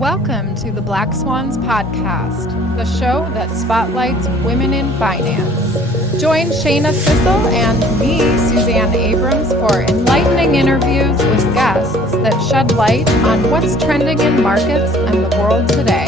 Welcome to the Black Swans Podcast, the show that spotlights women in finance. Join Shana, Sissel, and me, Suzanne Abrams, for enlightening interviews with guests that shed light on what's trending in markets and the world today.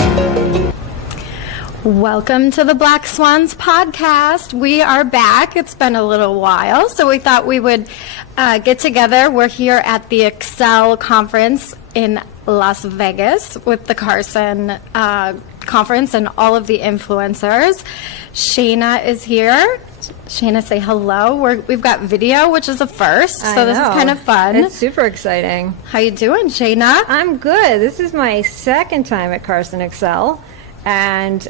Welcome to the Black Swans Podcast. We are back. It's been a little while, so we thought we would get together. We're here at the Excell Conference in Las Vegas with the Carson Conference and all of the influencers. Shana is here. Shana, say hello. We've got video, which is a first, so this is kind of fun. It's super exciting. How you doing, Shana? I'm good. This is my second time at Carson Excell, and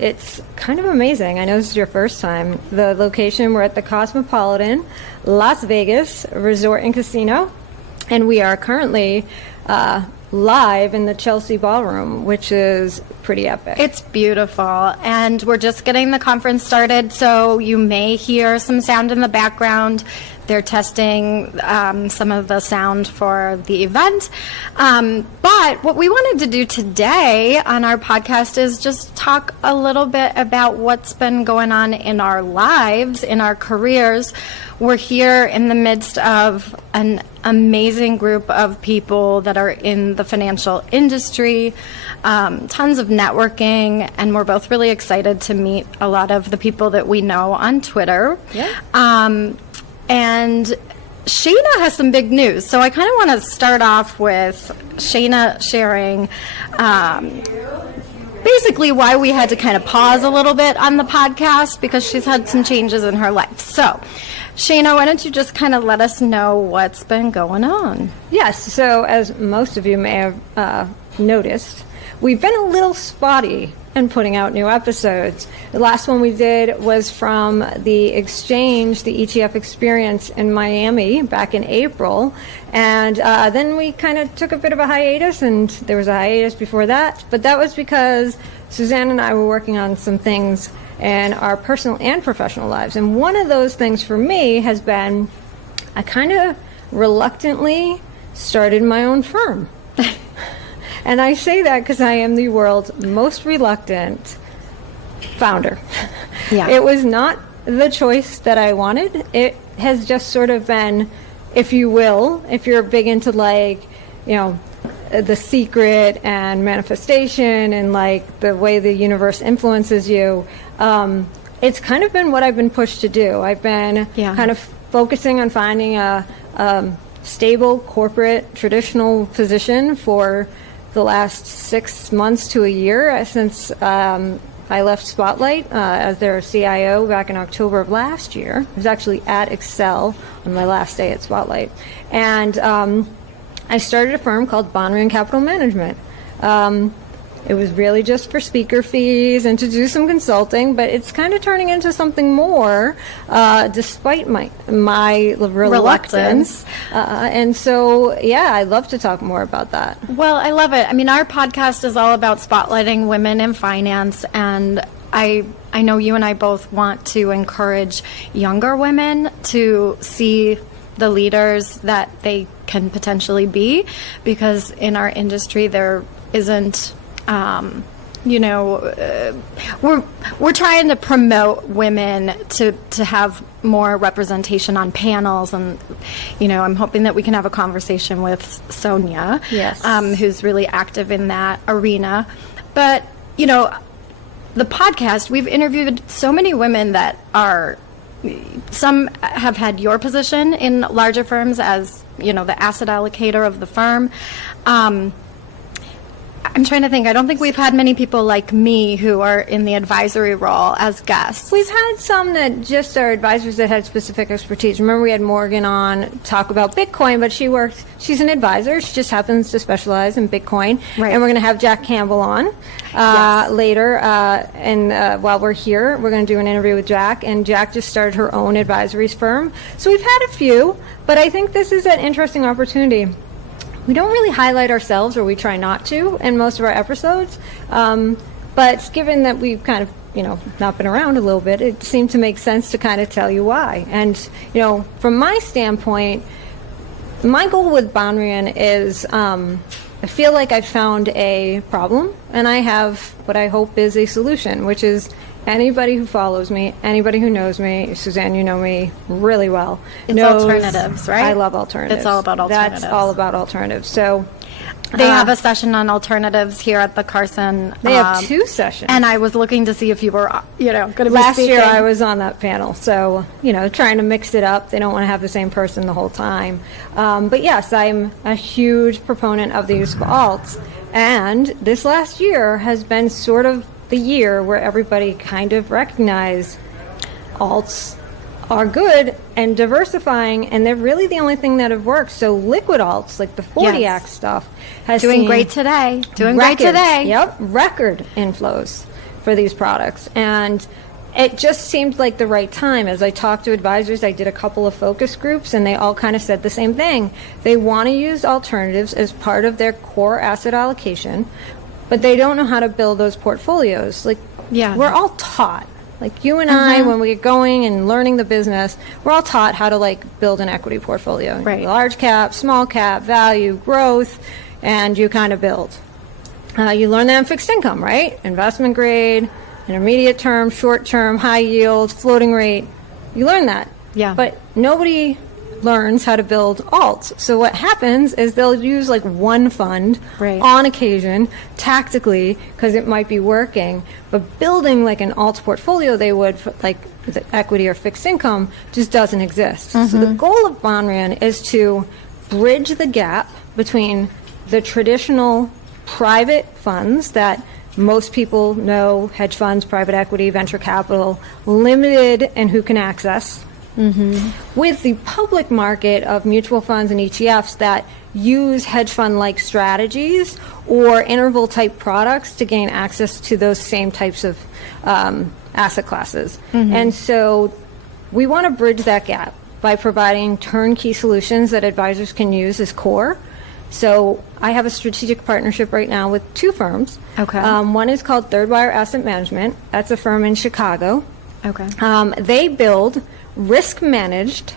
it's kind of amazing. I know this is your first time. The location, we're at the Cosmopolitan, Las Vegas Resort and Casino, and we are currently live in the Chelsea Ballroom, which is pretty epic. It's beautiful, and we're just getting the conference started, so you may hear some sound in the background. They're testing some of the sound for the event. But what we wanted to do today on our podcast is just talk a little bit about what's been going on in our lives, in our careers. We're here in the midst of an amazing group of people that are in the financial industry, tons of networking, and we're both really excited to meet a lot of the people that we know on Twitter. Yeah. And Shana has some big news. So I kind of want to start off with Shana sharing basically why we had to kind of pause a little bit on the podcast, because she's had some changes in her life. So, Shana, why don't you just kind of let us know what's been going on? Yes, so as most of you may have noticed, we've been a little spotty in putting out new episodes. The last one we did was from the exchange, the ETF experience in Miami back in April. And then we kind of took a bit of a hiatus, and there was a hiatus before that. But that was because Suzanne and I were working on some things in our personal and professional lives. And one of those things for me has been I kind of reluctantly started my own firm. And I say that because I am the world's most reluctant founder. Yeah. It was not the choice that I wanted. It has just sort of been, if you will, if you're big into The Secret and manifestation and like the way the universe influences you, it's kind of been what I've been pushed to do. I've been kind of focusing on finding a stable corporate traditional position for the last 6 months to a year since I left Spotlight as their CIO back in October of last year. I was actually at Excell on my last day at Spotlight. And I started a firm called Banrion Capital Management. It was really just for speaker fees and to do some consulting, but it's kind of turning into something more, despite my reluctance. And so, yeah, I'd love to talk more about that. Well, I love it. I mean, our podcast is all about spotlighting women in finance, and I know you and I both want to encourage younger women to see the leaders that they can potentially be, because in our industry there isn't we're trying to promote women to have more representation on panels, and I'm hoping that we can have a conversation with Sonia, yes, who's really active in that arena. But the podcast, we've interviewed so many women that are, some have had your position in larger firms as the asset allocator of the firm. I'm trying to think. I don't think we've had many people like me who are in the advisory role as guests. We've had some that just are advisors that had specific expertise. Remember, we had Morgan on talk about Bitcoin, but she's an advisor. She just happens to specialize in Bitcoin. Right. And we're going to have Jack Campbell on later. And while we're here, we're going to do an interview with Jack. And Jack just started her own advisory firm. So we've had a few, but I think this is an interesting opportunity. We don't really highlight ourselves, or we try not to, in most of our episodes. But given that we've kind of, not been around a little bit, it seemed to make sense to kind of tell you why. And, from my standpoint, my goal with Banrion is feel like I've found a problem, and I have what I hope is a solution, which is anybody who follows me, anybody who knows me, Suzanne, you know me really well. It's alternatives, right? I love alternatives. It's all about alternatives. That's all about alternatives. So they have a session on alternatives here at the Carson. They have 2 sessions. And I was looking to see if you were, going to be Last speaking. year I was on that panel, so, trying to mix it up. They don't want to have the same person the whole time. But yes, I'm a huge proponent of the use of alts. And this last year has been sort of the year where everybody kind of recognized alts are good and diversifying, and they're really the only thing that have worked. So liquid alts, like the 40 Act stuff, has doing seen great today. Yep, record inflows for these products. And it just seemed like the right time. As I talked to advisors, I did a couple of focus groups, and they all kind of said the same thing. They want to use alternatives as part of their core asset allocation, but they don't know how to build those portfolios. We're all taught. Like you and I, when we get going and learning the business, we're all taught how to build an equity portfolio. Right. Large cap, small cap, value, growth, and you kind of build. You learn that in fixed income, right? Investment grade, intermediate term, short term, high yield, floating rate. You learn that. Yeah. But nobody learns how to build alts. So what happens is they'll use one fund on occasion, tactically, because it might be working, but building an alt portfolio they would for, with equity or fixed income just doesn't exist. So the goal of Banrion is to bridge the gap between the traditional private funds that most people know, hedge funds, private equity, venture capital, limited and who can access, with the public market of mutual funds and ETFs that use hedge fund-like strategies or interval-type products to gain access to those same types of asset classes. And so we want to bridge that gap by providing turnkey solutions that advisors can use as core. So I have a strategic partnership right now with 2 firms. Okay. One is called Third Wire Asset Management. That's a firm in Chicago. Okay. They build risk-managed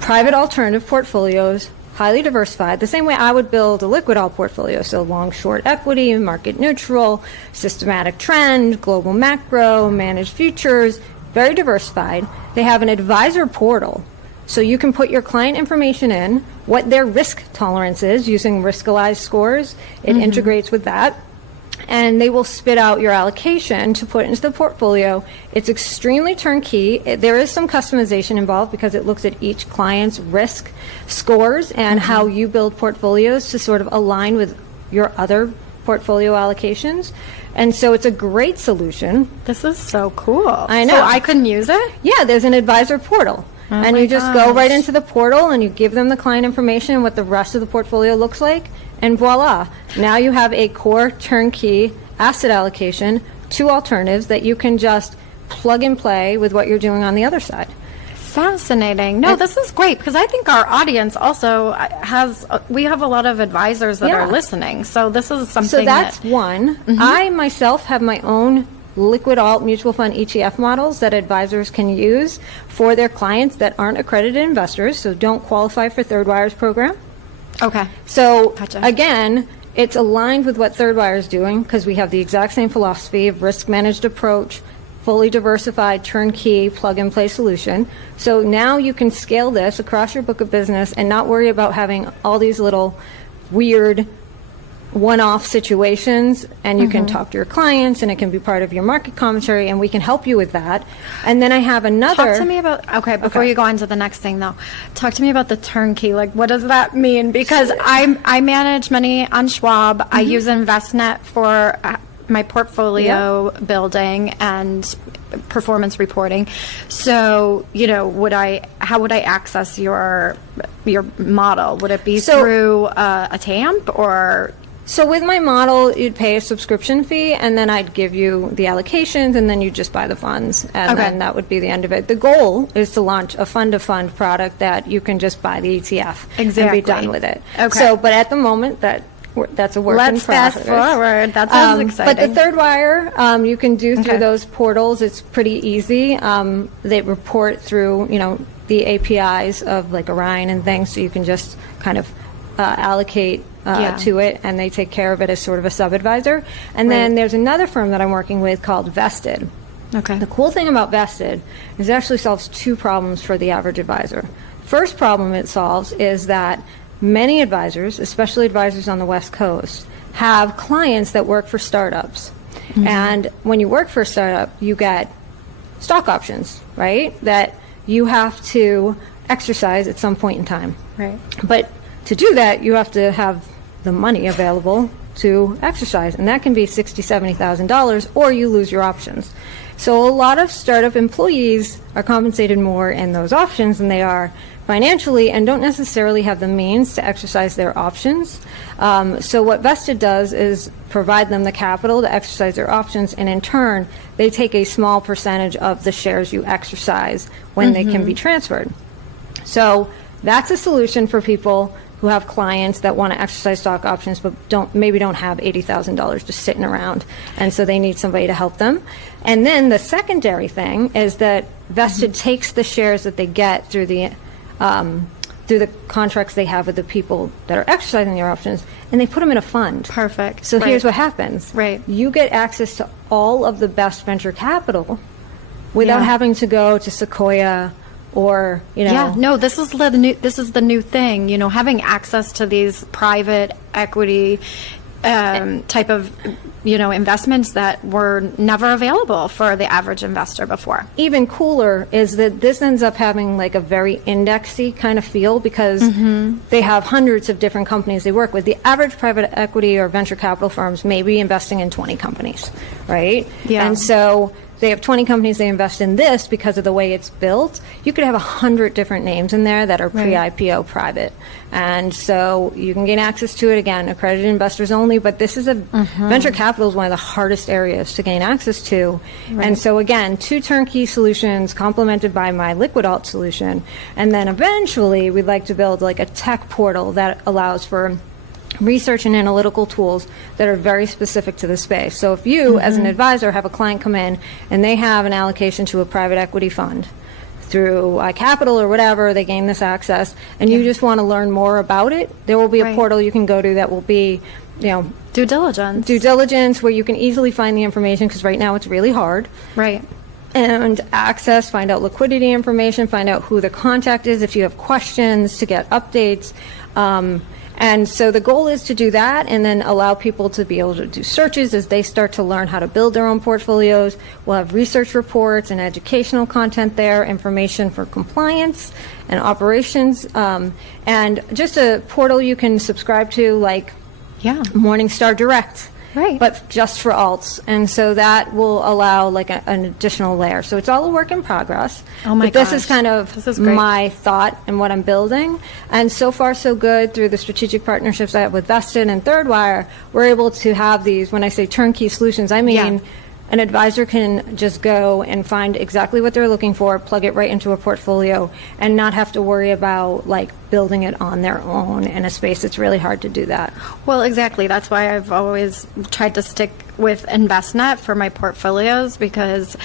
private alternative portfolios, highly diversified, the same way I would build a liquid alt portfolio. So long, short equity, market neutral, systematic trend, global macro, managed futures, very diversified. They have an advisor portal. So you can put your client information in, what their risk tolerance is using Riskalyze scores. It integrates with that. And they will spit out your allocation to put into the portfolio. It's extremely turnkey. There is some customization involved because it looks at each client's risk scores and how you build portfolios to sort of align with your other portfolio allocations. And so it's a great solution. This is so cool. I know. So I couldn't use it? Yeah, there's an advisor portal. And you just go right into the portal and you give them the client information and what the rest of the portfolio looks like, and voila. Now you have a core turnkey asset allocation, 2 alternatives that you can just plug and play with what you're doing on the other side. Fascinating. No, this is great because I think our audience also we have a lot of advisors that are listening. So this is something So that's one. I myself have my own liquid alt mutual fund ETF models that advisors can use for their clients that aren't accredited investors, so don't qualify for Third Wire's program. Okay. So Gotcha. again, it's aligned with what Third Wire is doing because we have the exact same philosophy of risk-managed approach, fully diversified, turnkey, plug-and-play solution. So now you can scale this across your book of business and not worry about having all these little weird one-off situations, and you can talk to your clients, and it can be part of your market commentary, and we can help you with that. And then I have another. Talk to me about, before you go on to the next thing though, talk to me about the turnkey. What does that mean? Because I manage money on Schwab. I use InvestNet for my portfolio building and performance reporting. So, how would I access your model? Would it be through a TAMP or? So with my model, you'd pay a subscription fee, and then I'd give you the allocations, and then you just buy the funds, and then that would be the end of it. The goal is to launch a fund-to-fund product that you can just buy the ETF and be done with it. Okay. So, but at the moment, that's a work in progress. Let's fast forward. That sounds exciting. But the Third Wire, you can do through those portals. It's pretty easy. They report through, the APIs of Orion and things, so you can just kind of allocate to it, and they take care of it as sort of a sub-advisor. And then there's another firm that I'm working with called Vested. Okay. The cool thing about Vested is it actually solves two problems for the average advisor. First problem it solves is that many advisors, especially advisors on the West Coast, have clients that work for startups. And when you work for a startup, you get stock options, right? That you have to exercise at some point in time. Right. But to do that, you have to have the money available to exercise, and that can be $60,000, $70,000, or you lose your options. So a lot of startup employees are compensated more in those options than they are financially, and don't necessarily have the means to exercise their options. So what Vested does is provide them the capital to exercise their options, and in turn, they take a small percentage of the shares you exercise when they can be transferred. So that's a solution for people who have clients that want to exercise stock options but maybe don't have $80,000 just sitting around, and so they need somebody to help them. And then the secondary thing is that Vested takes the shares that they get through the contracts they have with the people that are exercising their options, and they put them in a fund. Perfect. So here's what happens. Right. You get access to all of the best venture capital without having to go to Sequoia or, this is the new thing, having access to these private equity type of investments that were never available for the average investor before. Even cooler is that this ends up having like a very indexy kind of feel, because they have hundreds of different companies they work with. The average private equity or venture capital firms may be investing in 20 companies, right? Yeah. And so they have 20 companies they invest in this because of the way it's built. You could have 100 different names in there that are pre-IPO private. And so you can gain access to it, again, accredited investors only, but this is venture capital is one of the hardest areas to gain access to. Right. And so again, 2 turnkey solutions complemented by my liquid alt solution. And then eventually we'd like to build like a tech portal that allows for research and analytical tools that are very specific to the space. So if you, as an advisor, have a client come in and they have an allocation to a private equity fund through iCapital or whatever, they gain this access, and you just want to learn more about it, there will be a portal you can go to that will be, due diligence, where you can easily find the information, because right now it's really hard. Right. And access, find out liquidity information, find out who the contact is if you have questions, to get updates. And so the goal is to do that, and then allow people to be able to do searches as they start to learn how to build their own portfolios. We'll have research reports and educational content there, information for compliance and operations, and just a portal you can subscribe to, like Morningstar Direct. Right. But just for alts. And so that will allow like an additional layer. So it's all a work in progress. Oh my gosh. This is kind of great. My thought and what I'm building. And so far so good through the strategic partnerships I have with Vested and Third Wire. We're able to have these, when I say turnkey solutions, I mean an advisor can just go and find exactly what they're looking for, plug it right into a portfolio, and not have to worry about like building it on their own in a space that's really hard to do that. Well, exactly. That's why I've always tried to stick with InvestNet for my portfolios, because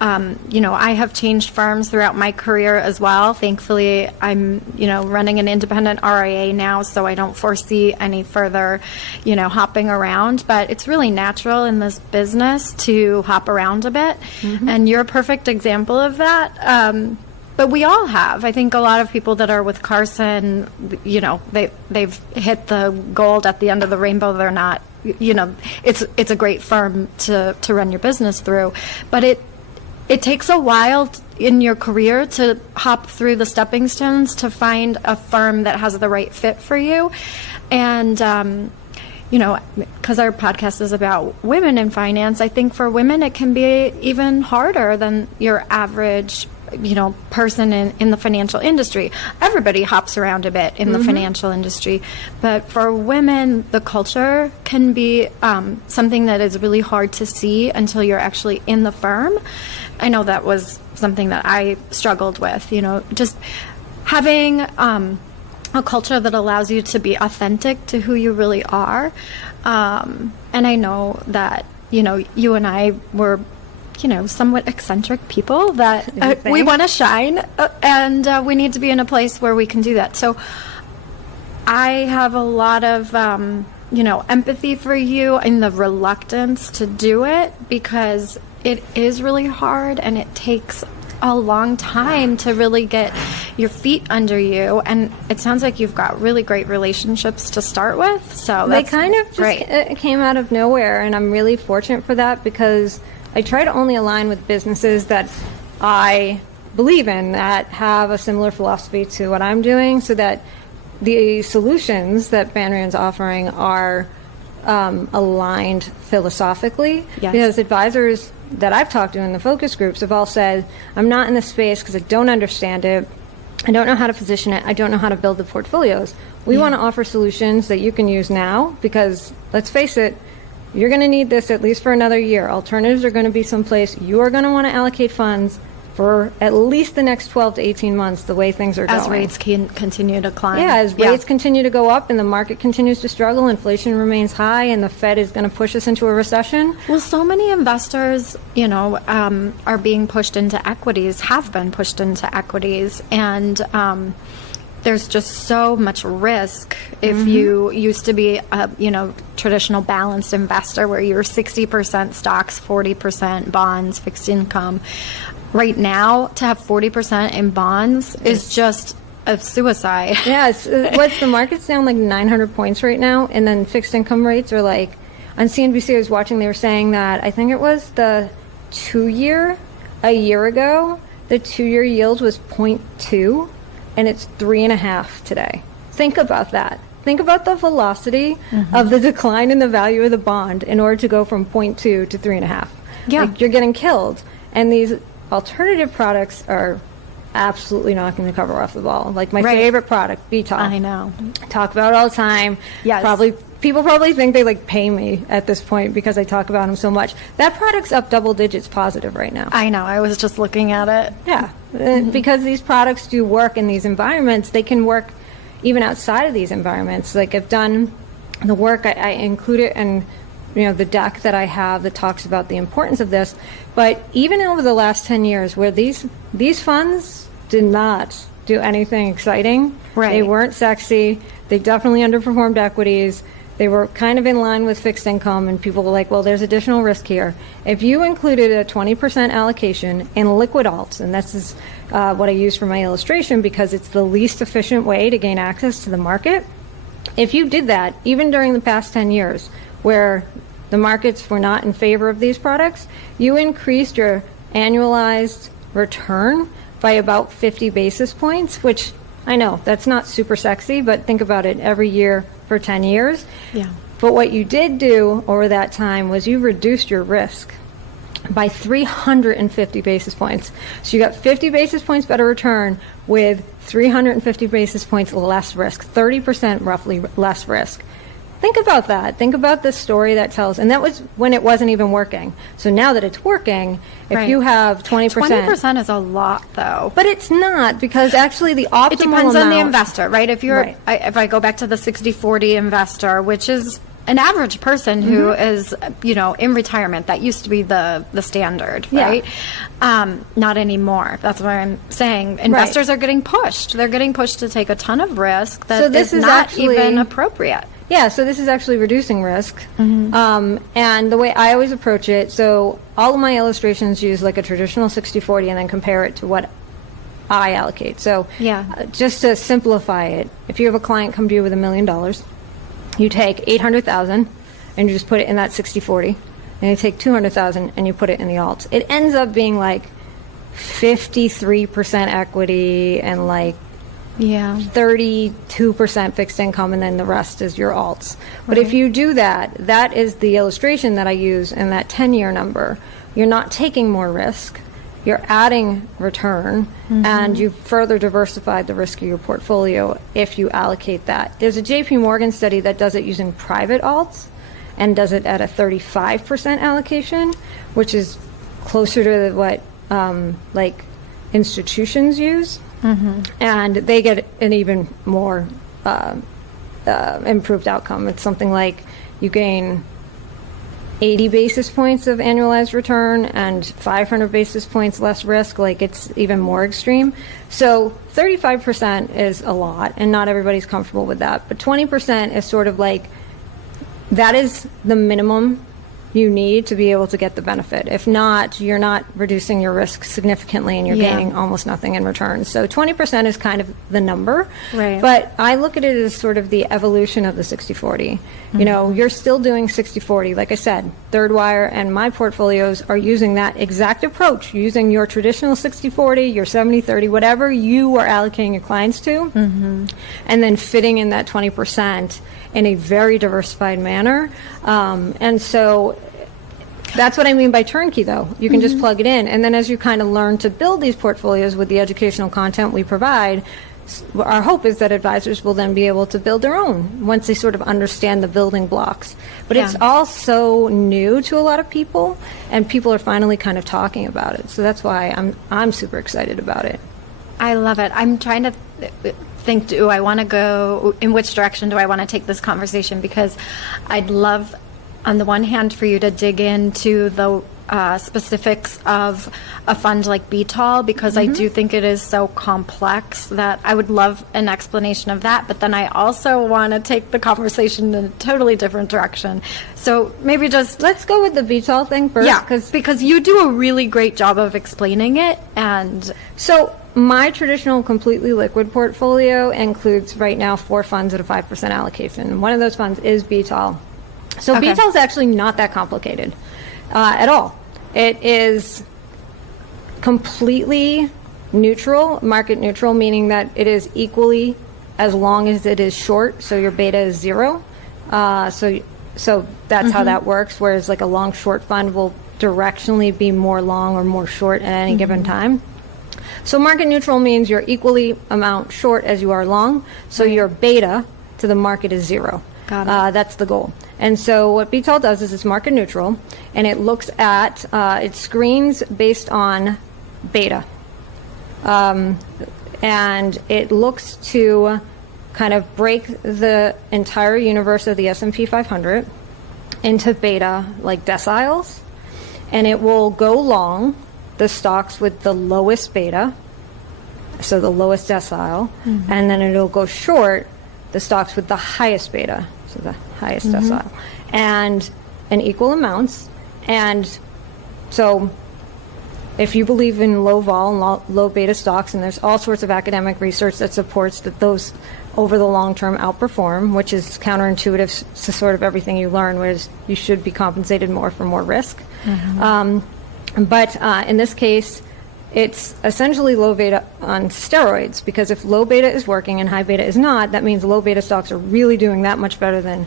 I have changed firms throughout my career as well. Thankfully, I'm running an independent RIA now, so I don't foresee any further hopping around. But it's really natural in this business to hop around a bit, and you're a perfect example of that. But we all have. I think a lot of people that are with Carson, they've hit the gold at the end of the rainbow. They're not, it's a great firm to run your business through. But it takes a while in your career to hop through the stepping stones to find a firm that has the right fit for you. And, because our podcast is about women in finance, I think for women it can be even harder than your average person in the financial industry. Everybody hops around a bit in the financial industry, but for women, the culture can be something that is really hard to see until you're actually in the firm. I know that was something that I struggled with, just having a culture that allows you to be authentic to who you really are. And I know that, you and I were somewhat eccentric people that we want to shine, and we need to be in a place where we can do that. So I have a lot of, empathy for you and the reluctance to do it, because it is really hard and it takes a long time to really get your feet under you. And it sounds like you've got really great relationships to start with. So they kind of just came out of nowhere, and I'm really fortunate for that, because I try to only align with businesses that I believe in, that have a similar philosophy to what I'm doing, so that the solutions that Banrion's offering are aligned philosophically. Yes. Because advisors that I've talked to in the focus groups have all said, I'm not in this space because I don't understand it. I don't know how to position it. I don't know how to build the portfolios. We want to offer solutions that you can use now, because let's face it, you're going to need this at least for another year. Alternatives are going to be someplace you are going to want to allocate funds for at least the next 12 to 18 months, the way things are going. As rates can continue to climb. Yeah, as rates continue to go up and the market continues to struggle, inflation remains high, and the Fed is going to push us into a recession. Well, so many investors, are being pushed into equities, have been pushed into equities, and there's just so much risk. If you used to be a traditional balanced investor where you were 60% stocks, 40% bonds, fixed income, right now to have 40% in bonds is just a suicide. Yeah, what's the market's down like 900 points right now, and then fixed income rates are like, on CNBC I was watching, they were saying that, I think it was the 2-year, a year ago, the 2-year yield was 0.2, and it's 3.5 today. Think about that. Think about the velocity of the decline in the value of the bond in order to go from 0.2 to 3.5. Yeah. Like, you're getting killed. And these alternative products are absolutely knocking the cover off the ball. Like my favorite product, BTOL. I know. Talk about it all the time. Yes. People probably think they pay me at this point because I talk about them so much. That product's up double digits positive right now. I know. I was just looking at it. Yeah. Because these products do work in these environments. They can work even outside of these environments. Like, I've done the work, I include it in the deck that I have that talks about the importance of this. But even over the last 10 years, where these funds did not do anything exciting, they weren't sexy, they definitely underperformed equities, they were kind of in line with fixed income, and people were like, well, there's additional risk here. If you included a 20% allocation in liquid alts, and this is what I use for my illustration because it's the least efficient way to gain access to the market, if you did that, even during the past 10 years, where the markets were not in favor of these products, you increased your annualized return by about 50 basis points, which I know that's not super sexy, but think about it, every year for 10 years. Yeah. But what you did do over that time was you reduced your risk by 350 basis points. So you got 50 basis points better return with 350 basis points less risk, 30% roughly less risk. Think about that. Think about the story that tells. And that was when it wasn't even working. So now that it's working, if you have 20%. 20% is a lot, though. But it's not, because actually the optimal It depends on the amount- investor, right? If you're, if I go back to the 60-40 investor, which is an average person who is, in retirement, that used to be the standard, right? Not anymore. That's what I'm saying. Investors are getting pushed. They're getting pushed to take a ton of risk that this is not actually even appropriate. Yeah, so this is actually reducing risk. And the way I always approach it, so all of my illustrations use like a traditional 60-40 and then compare it to what I allocate. So just to simplify it, if you have a client come to you with $1 million, you take $800,000 and you just put it in that 60-40, and you take $200,000 and you put it in the alts. It ends up being like 53% equity and like 32% fixed income, and then the rest is your alts. But if you do that, that is the illustration that I use in that 10-year number. You're not taking more risk, you're adding return, and you further diversified the risk of your portfolio if you allocate that. There's a JP Morgan study that does it using private alts and does it at a 35% allocation, which is closer to what like institutions use. And they get an even more improved outcome. It's something like you gain 80 basis points of annualized return and 500 basis points less risk, like it's even more extreme. So 35% is a lot, and not everybody's comfortable with that. But 20% is sort of like, that is the minimum you need to be able to get the benefit. If not, you're not reducing your risk significantly, and you're gaining almost nothing in return. So 20% is kind of the number. Right. But I look at it as sort of the evolution of the 60-40. You know, you're still doing 60-40. Like I said, Third Wire and my portfolios are using that exact approach, using your traditional 60-40, your 70-30, whatever you are allocating your clients to, and then fitting in that 20% in a very diversified manner. And so that's what I mean by turnkey, though. You can just plug it in. And then as you kind of learn to build these portfolios with the educational content we provide, our hope is that advisors will then be able to build their own once they sort of understand the building blocks. But it's all so new to a lot of people, and people are finally kind of talking about it. So that's why I'm super excited about it. I love it. I'm trying to think, do I want to go, in which direction do I want to take this conversation? Because I'd love, on the one hand, for you to dig into the specifics of a fund like BTOL, because I do think it is so complex that I would love an explanation of that. But then I also want to take the conversation in a totally different direction. So maybe just Let's go with the BTOL thing first. yeah, because you do a really great job of explaining it. And So my traditional completely liquid portfolio includes right now 4 funds at a 5% allocation. One of those funds is BTOL. So Okay. BTOL is actually not that complicated at all. It is completely neutral, market neutral, meaning that it is equally as long as it is short, so your beta is 0. So that's how that works, whereas like a long short fund will directionally be more long or more short at any given time. So market neutral means you're equally amount short as you are long, so your beta to the market is 0. Got it. That's the goal. And so what BTOL does is it's market neutral, and it looks at, it screens based on beta. And it looks to kind of break the entire universe of the S&P 500 into beta, like deciles, and it will go long the stocks with the lowest beta, so the lowest decile, and then it'll go short the stocks with the highest beta, so the highest decile, and in equal amounts. And so if you believe in low vol and low beta stocks, and there's all sorts of academic research that supports that those over the long term outperform, which is counterintuitive to sort of everything you learn, whereas you should be compensated more for more risk. But in this case, it's essentially low beta on steroids, because if low beta is working and high beta is not, that means low beta stocks are really doing that much better than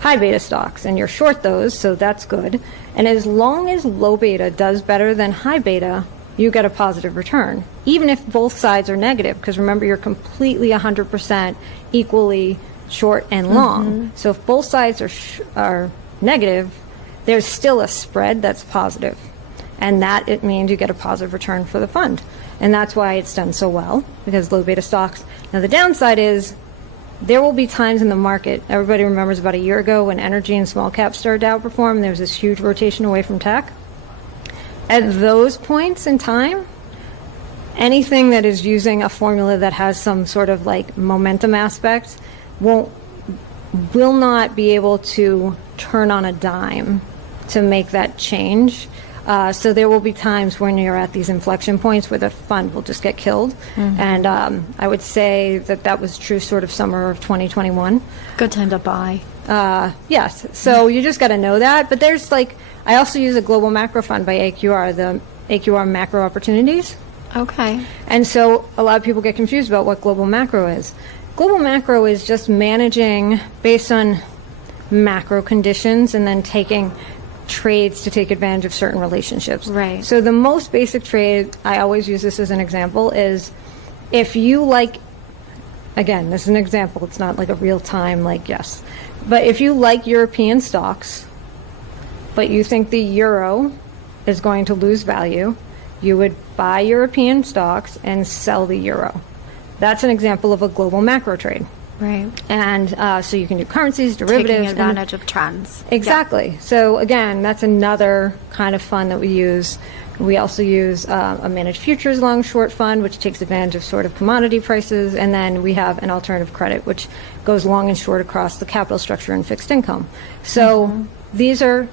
high beta stocks, and you're short those, so that's good. And as long as low beta does better than high beta, you get a positive return, even if both sides are negative, because remember, you're completely 100% equally short and long. So if both sides are negative, there's still a spread that's positive. And that it means you get a positive return for the fund. And that's why it's done so well, because low beta stocks. Now the downside is there will be times in the market, everybody remembers about a year ago when energy and small caps started to outperform, there was this huge rotation away from tech. At those points in time, anything that is using a formula that has some sort of like momentum aspect will not be able to turn on a dime to make that change. So there will be times when you're at these inflection points where the fund will just get killed. And I would say that was true sort of summer of 2021. good time to buy. Yes. So you just got to know that. But there's like, I also use a global macro fund by AQR, the AQR macro opportunities. Okay. And so a lot of people get confused about what global macro is. Global macro is just managing based on macro conditions and then taking trades to take advantage of certain relationships. Right. So the most basic trade, I always use this as an example, is if you like, again, this is an example, it's not like a real time, like, yes. But if you like European stocks, but you think the euro is going to lose value, you would buy European stocks and sell the euro. That's an example of a global macro trade. Right. And so you can do currencies, derivatives. Taking advantage of trends. Exactly. Yeah. So again, that's another kind of fund that we use. We also use a managed futures long short fund, which takes advantage of sort of commodity prices. And then we have an alternative credit, which goes long and short across the capital structure and fixed income. So these are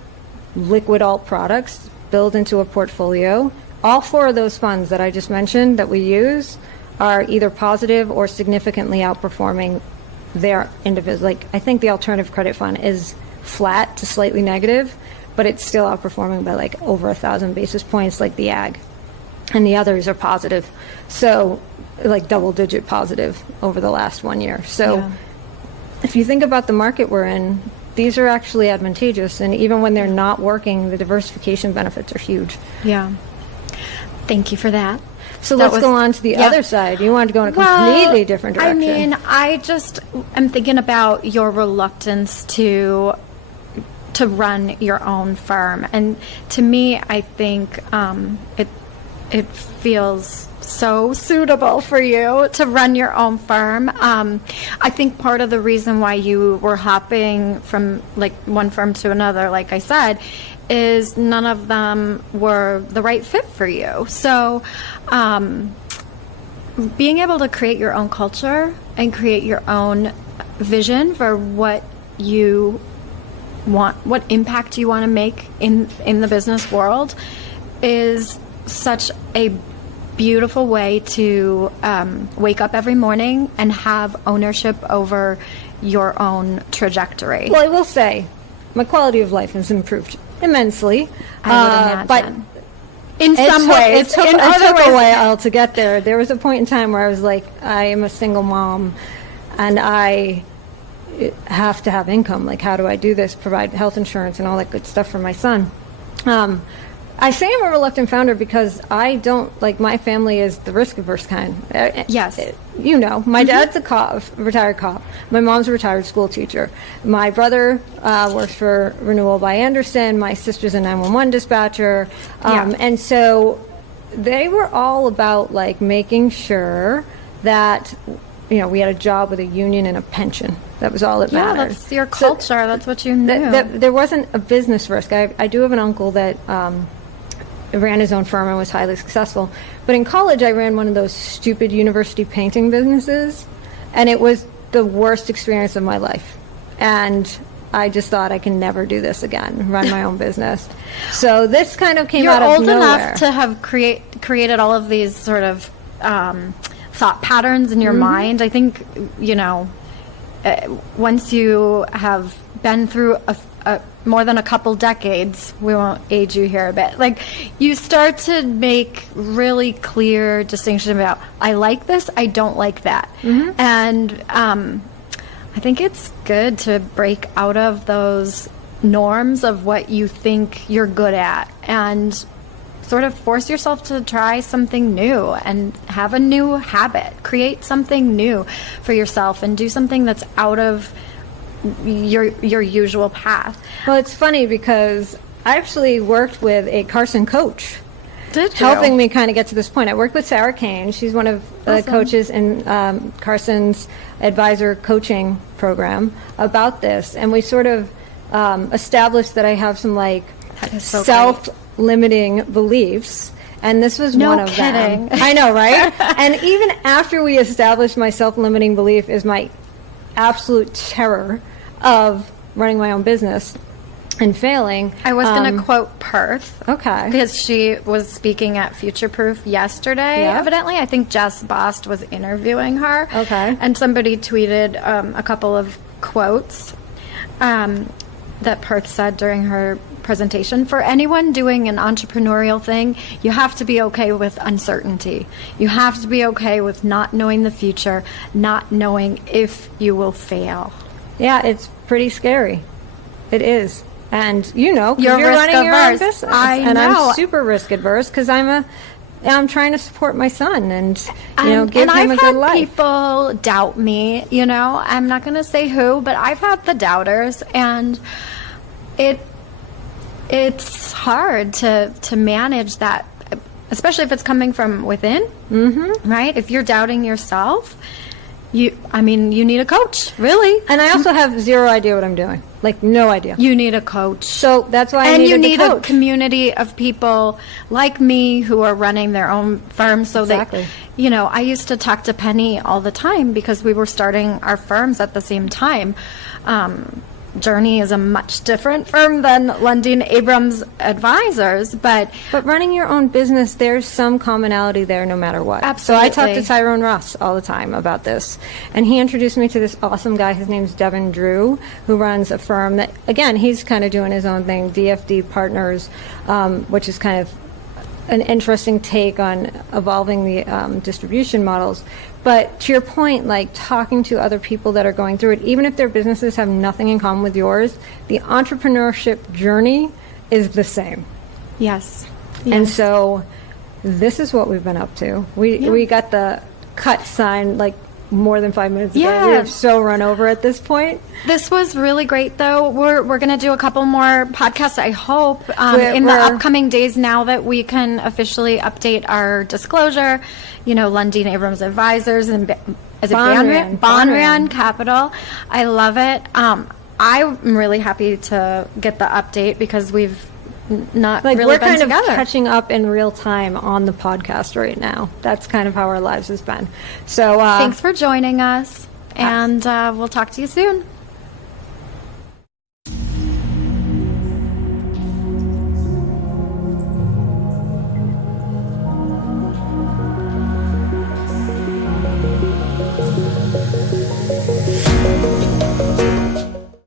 liquid alt products built into a portfolio. All 4 of those funds that I just mentioned that we use are either positive or significantly outperforming their individual. Like, I think the alternative credit fund is flat to slightly negative, but it's still outperforming by like over 1,000 basis points, like the ag. And the others are positive. So like double-digit positive over the last 1 year. So if you think about the market we're in, these are actually advantageous. And even when they're not working, the diversification benefits are huge. Yeah. Thank you for that. So let's go on to the other side. You wanted to go in a completely different direction. I mean, I just am thinking about your reluctance to run your own firm. And to me, I think it feels so suitable for you to run your own firm. I think part of the reason why you were hopping from like one firm to another, like I said, is none of them were the right fit for you. So being able to create your own culture and create your own vision for what you want, what impact you want to make in the business world is such a beautiful way to wake up every morning and have ownership over your own trajectory. Well, I will say my quality of life has improved immensely. I would imagine. But in some ways, it took a while to get there. There was a point in time where I was like, I am a single mom and I have to have income. Like, how do I do this? Provide health insurance and all that good stuff for my son. I say I'm a reluctant founder because I don't, like, my family is the risk-averse kind. Yes. You know, my dad's a cop, retired cop. My mom's a retired school teacher. My brother works for Renewal by Anderson. My sister's a 911 dispatcher. And so they were all about, like, making sure that, you know, we had a job with a union and a pension. That was all that mattered. Yeah, that's your culture. So that's what you knew. There wasn't a business risk. I do have an uncle that ran his own firm and was highly successful. But in college, I ran one of those stupid university painting businesses, and it was the worst experience of my life. And I just thought I can never do this again, run my own business. So this kind of came out of nowhere. You're old enough to have created all of these sort of thought patterns in your mind. I think, you know, once you have been through more than a couple decades, we won't age you here a bit, like, you start to make really clear distinction about, I like this, I don't like that. And I think it's good to break out of those norms of what you think you're good at and sort of force yourself to try something new and have a new habit, create something new for yourself and do something that's out of your usual path. Well, it's funny because I actually worked with a Carson coach. Did you? Helping me kind of get to this point. I worked with Sarah Kane. She's one of the coaches in Carson's advisor coaching program about this. And we sort of established that I have some, like, self-limiting beliefs. And this was one of them. I know, right? And even after we established my self-limiting belief is my absolute terror of running my own business and failing. I was going to quote Perth. Okay. Because she was speaking at Future Proof yesterday, evidently. I think Jess Bost was interviewing her. Okay. And somebody tweeted a couple of quotes that Perth said during her presentation. For anyone doing an entrepreneurial thing, you have to be okay with uncertainty. You have to be okay with not knowing the future, not knowing if you will fail. Yeah, it's pretty scary. It is. And you know, you're running your own business. And know. I'm super risk adverse because I'm trying to support my son and give him a good life. And I've had people doubt me, you know. I'm not going to say who, but I've had the doubters, and it's hard to manage that, especially if it's coming from within, right? If you're doubting yourself, You need a coach, really. And I also have zero idea what I'm doing. Like, no idea. You need a coach. So that's why I and needed you need a a coach. community of people like me who are running their own firms. So Exactly. I used to talk to Penny all the time because we were starting our firms at the same time. Journey is a much different firm than Lundeen Abrams Advisors, but running your own business, there's some commonality there no matter what. Absolutely. So I talk to Tyrone Ross all the time about this. And he introduced me to this awesome guy. His name's Devin Drew, who runs a firm that, again, he's kind of doing his own thing, DFD Partners, which is kind of an interesting take on evolving the distribution models. But to your point, like talking to other people that are going through it, even if their businesses have nothing in common with yours, the entrepreneurship journey is the same. yes. And so this is what we've been up to. We got the cut sign like more than 5 minutes ago. Yeah. We have so run over at this point. This was really great, though. We're going to do a couple more podcasts, I hope, in the We're- upcoming days now that we can officially update our disclosure. Lundeen Abrams Advisors and is it Banrion. Banrion Capital. I love it. I'm really happy to get the update because we've not Like really we're been kind together. of catching up in real time on the podcast right now. That's kind of how our lives has been. So Thanks for joining us, and we'll talk to you soon.